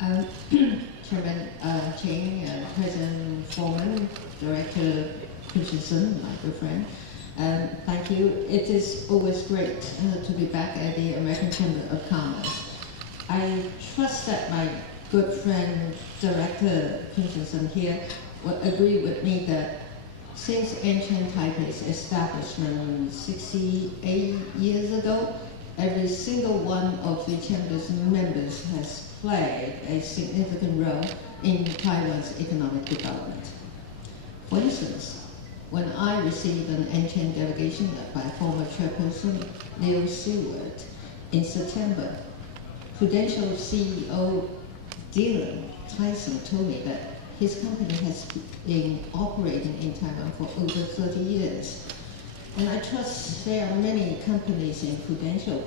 Chairman Ching, President Foreman, Director Christensen, my good friend, thank you. It is always great to be back at the American Chamber of Commerce. I trust that my good friend, Director Christensen here, will agree with me that since ancient Taipei's establishment 68 years ago, every single one of the Chamber's members has played a significant role in Taiwan's economic development. For instance, when I received an ancient delegation by former chairperson Liu Seward in September, Prudential CEO Dylan Tyson told me that his company has been operating in Taiwan for over 30 years. And I trust there are many companies in Prudential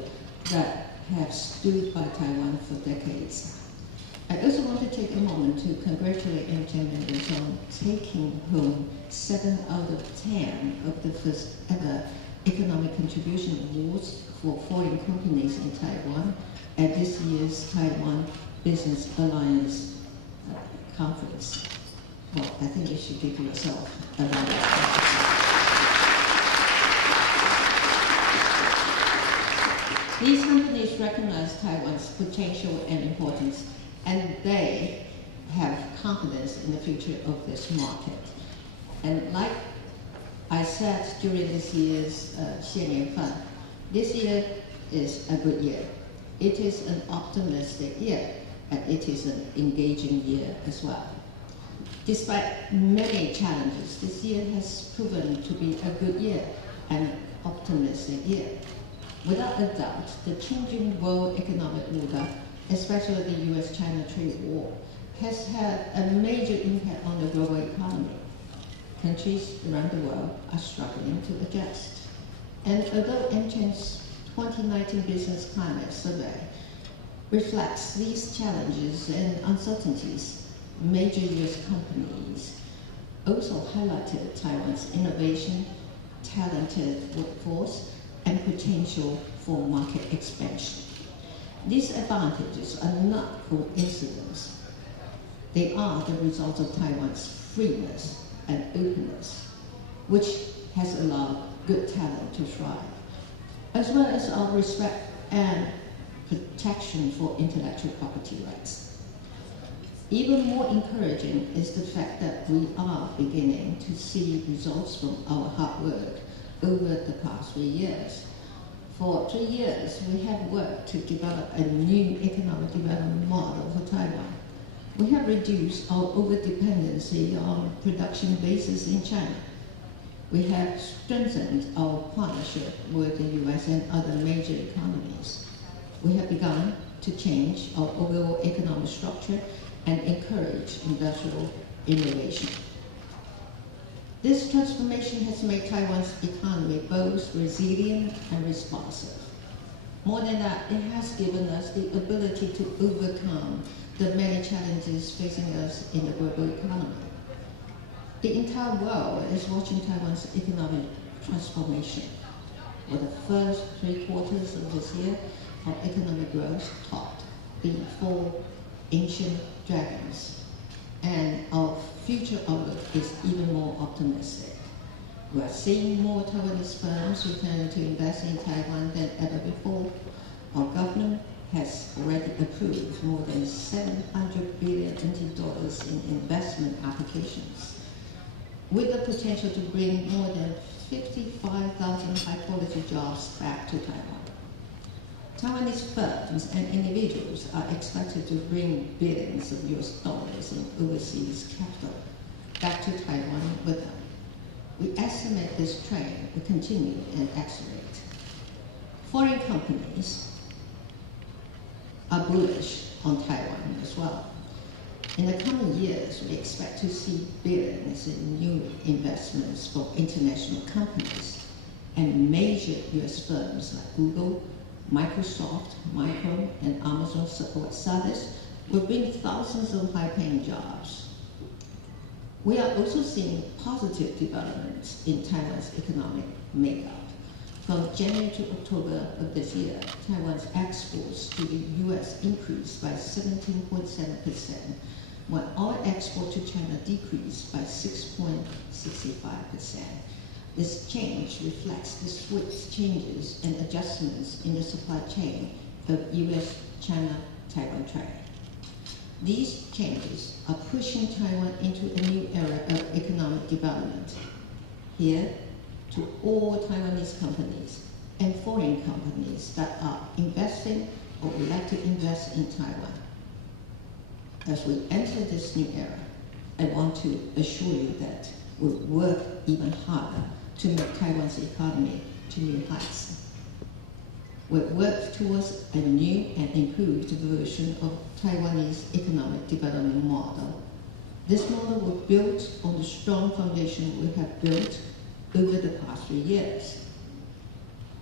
that have stood by Taiwan for decades. I also want to take a moment to congratulate MCHAM members on taking home 7 out of 10 of the first ever Economic Contribution Awards for foreign companies in Taiwan at this year's Taiwan Business Alliance Conference. Well, I think you should give yourself a round of applause. These companies recognize Taiwan's potential and importance, and they have confidence in the future of this market. And like I said during this year's Xianian Fund, this year is a good year. It is an optimistic year, and it is an engaging year as well. Despite many challenges, this year has proven to be a good year and an optimistic year. Without a doubt, the changing world economic order, especially the US-China trade war, has had a major impact on the global economy. Countries around the world are struggling to adjust. And although MCHAM's 2019 Business Climate Survey reflects these challenges and uncertainties, major US companies also highlighted Taiwan's innovation, talented workforce, and potential for market expansion. These advantages are not coincidence. They are the result of Taiwan's freeness and openness, which has allowed good talent to thrive, as well as our respect and protection for intellectual property rights. Even more encouraging is the fact that we are beginning to see results from our hard work over the past 3 years. For 3 years, we have worked to develop a new economic development model for Taiwan. We have reduced our over-dependency on production bases in China. We have strengthened our partnership with the US and other major economies. We have begun to change our overall economic structure and encourage industrial innovation. This transformation has made Taiwan's economy both resilient and responsive. More than that, it has given us the ability to overcome the many challenges facing us in the global economy. The entire world is watching Taiwan's economic transformation. For the first 3 quarters of this year, our economic growth topped the 4 ancient dragons, and our future outlook is even more optimistic. We are seeing more Taiwanese firms return to invest in Taiwan than ever before. Our government has already approved more than 700 billion NT dollars in investment applications, with the potential to bring more than 55,000 high-quality jobs back to Taiwan. Taiwanese firms and individuals are expected to bring billions of US dollars in overseas capital back to Taiwan with them. We estimate this trend will continue and accelerate. Foreign companies are bullish on Taiwan as well. In the coming years, we expect to see billions in new investments for international companies, and major US firms like Google, Microsoft, Micro, and Amazon Support Service will bring thousands of high-paying jobs. We are also seeing positive developments in Taiwan's economic makeup. From January to October of this year, Taiwan's exports to the U.S. increased by 17.7%, while our export to China decreased by 6.65%. This change reflects the swift changes and adjustments in the supply chain of U.S.-China-Taiwan trade. These changes are pushing Taiwan into a new era of economic development. Here, to all Taiwanese companies and foreign companies that are investing or would like to invest in Taiwan. As we enter this new era, I want to assure you that we'll work even harder to make Taiwan's economy to new heights. We'll work towards a new and improved version of Taiwanese economic development model. This model will build on the strong foundation we have built over the past 3 years.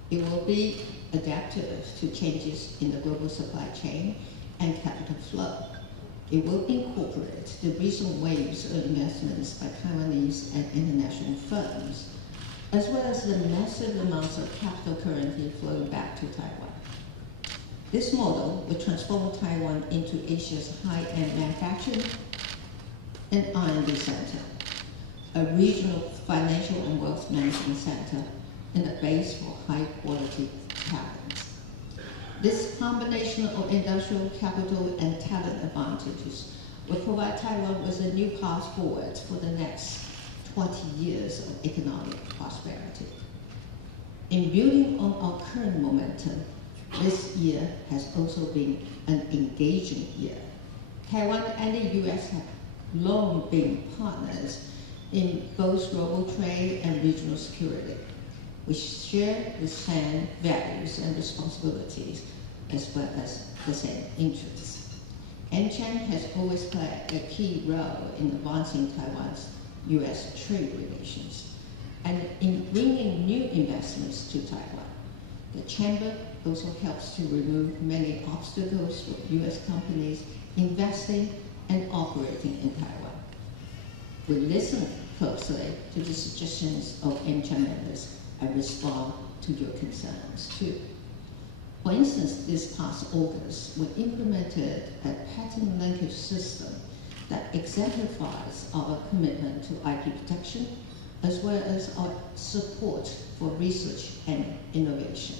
It will be adaptive to changes in the global supply chain and capital flow. It will incorporate the recent waves of investments by Taiwanese and international firms, as well as the massive amounts of capital currently flowing back to Taiwan. This model will transform Taiwan into Asia's high-end manufacturing and R&D center, a regional financial and wealth management center, and a base for high-quality talent. This combination of industrial capital and talent advantages will provide Taiwan with a new path forward for the next 20 years of economic prosperity. In building on our current momentum, this year has also been an engaging year. Taiwan and the U.S. have long been partners in both global trade and regional security. We share the same values and responsibilities, as well as the same interests. AmCham has always played a key role in advancing Taiwan's U.S. trade relations and in bringing new investments to Taiwan. The Chamber also helps to remove many obstacles for U.S. companies investing and operating in Taiwan. We listen closely to the suggestions of AmCham members and respond to your concerns too. For instance, this past August, we implemented a patent linkage system that exemplifies our commitment to IP protection, as well as our support for research and innovation.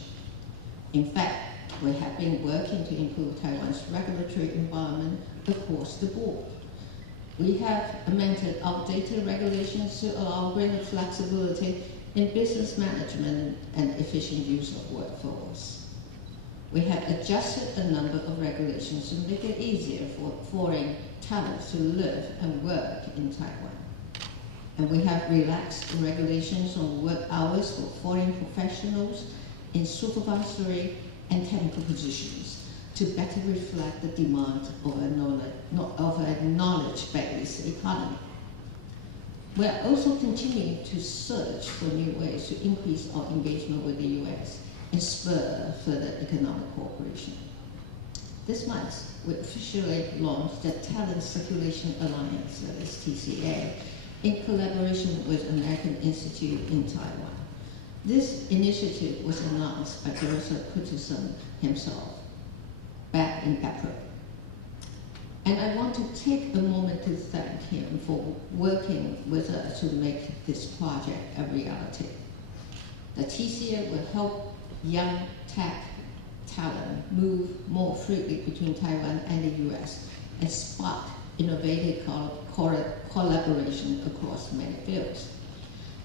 In fact, we have been working to improve Taiwan's regulatory environment across the board. We have amended outdated regulations to allow greater flexibility in business management and efficient use of workforce. We have adjusted a number of regulations to make it easier for foreign talent to live and work in Taiwan. And we have relaxed regulations on work hours for foreign professionals in supervisory and technical positions to better reflect the demand of a knowledge-based economy. We are also continuing to search for new ways to increase our engagement with the U.S. and spur further economic cooperation. This month, we officially launched the Talent Circulation Alliance, that is TCA, in collaboration with American Institute in Taiwan. This initiative was announced by Director Peterson himself back in April. And I want to take a moment to thank him for working with us to make this project a reality. The TCA will help young tech talent move more freely between Taiwan and the U.S. and spark innovative collaboration across many fields.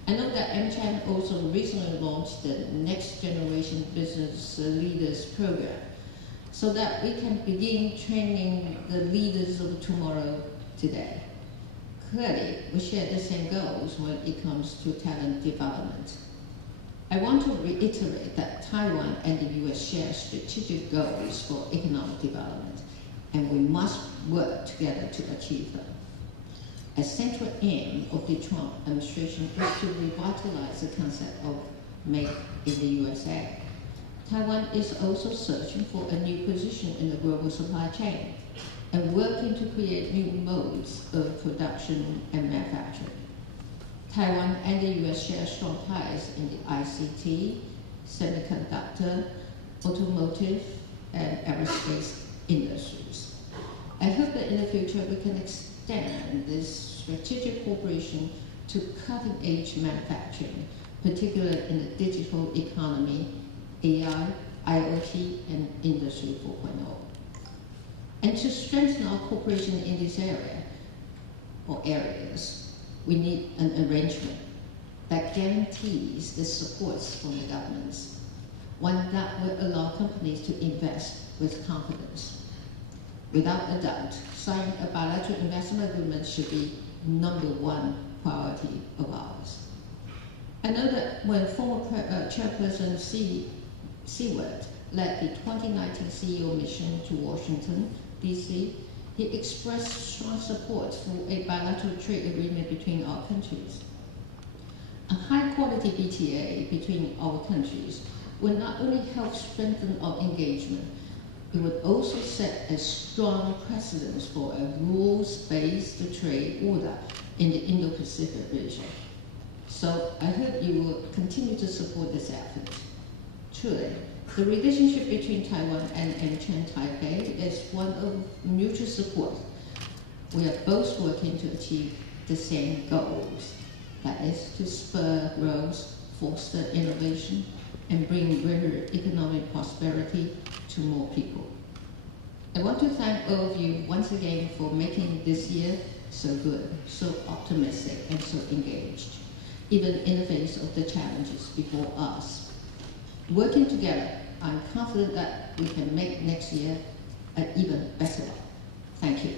I know that AmCham also recently launched the Next Generation Business Leaders Program, so that we can begin training the leaders of tomorrow today. Clearly, we share the same goals when it comes to talent development. I want to reiterate that Taiwan and the U.S. share strategic goals for economic development, and we must work together to achieve them. A central aim of the Trump administration is to revitalize the concept of Made in the USA. Taiwan is also searching for a new position in the global supply chain and working to create new modes of production and manufacturing. Taiwan and the U.S. share strong ties in the ICT, semiconductor, automotive, and aerospace industries. I hope that in the future we can extend this strategic cooperation to cutting-edge manufacturing, particularly in the digital economy, AI, IoT, and Industry 4.0. And to strengthen our cooperation in this area, or areas, we need an arrangement that guarantees the supports from the governments, one that will allow companies to invest with confidence. Without a doubt, signing a bilateral investment agreement should be #1 priority of ours. I know that when former Chairperson Seward led the 2019 CEO mission to Washington, D.C., he expressed strong support for a bilateral trade agreement between our countries. A high-quality BTA between our countries will not only help strengthen our engagement, it would also set a strong precedent for a rules-based trade order in the Indo-Pacific region. So I hope you will continue to support this effort. Truly, the relationship between Taiwan and mainland Taipei is one of mutual support. We are both working to achieve the same goals, that is to spur growth, foster innovation, and bring greater economic prosperity to more people. I want to thank all of you once again for making this year so good, so optimistic, and so engaged, even in the face of the challenges before us. Working together, I'm confident that we can make next year an even better one. Thank you.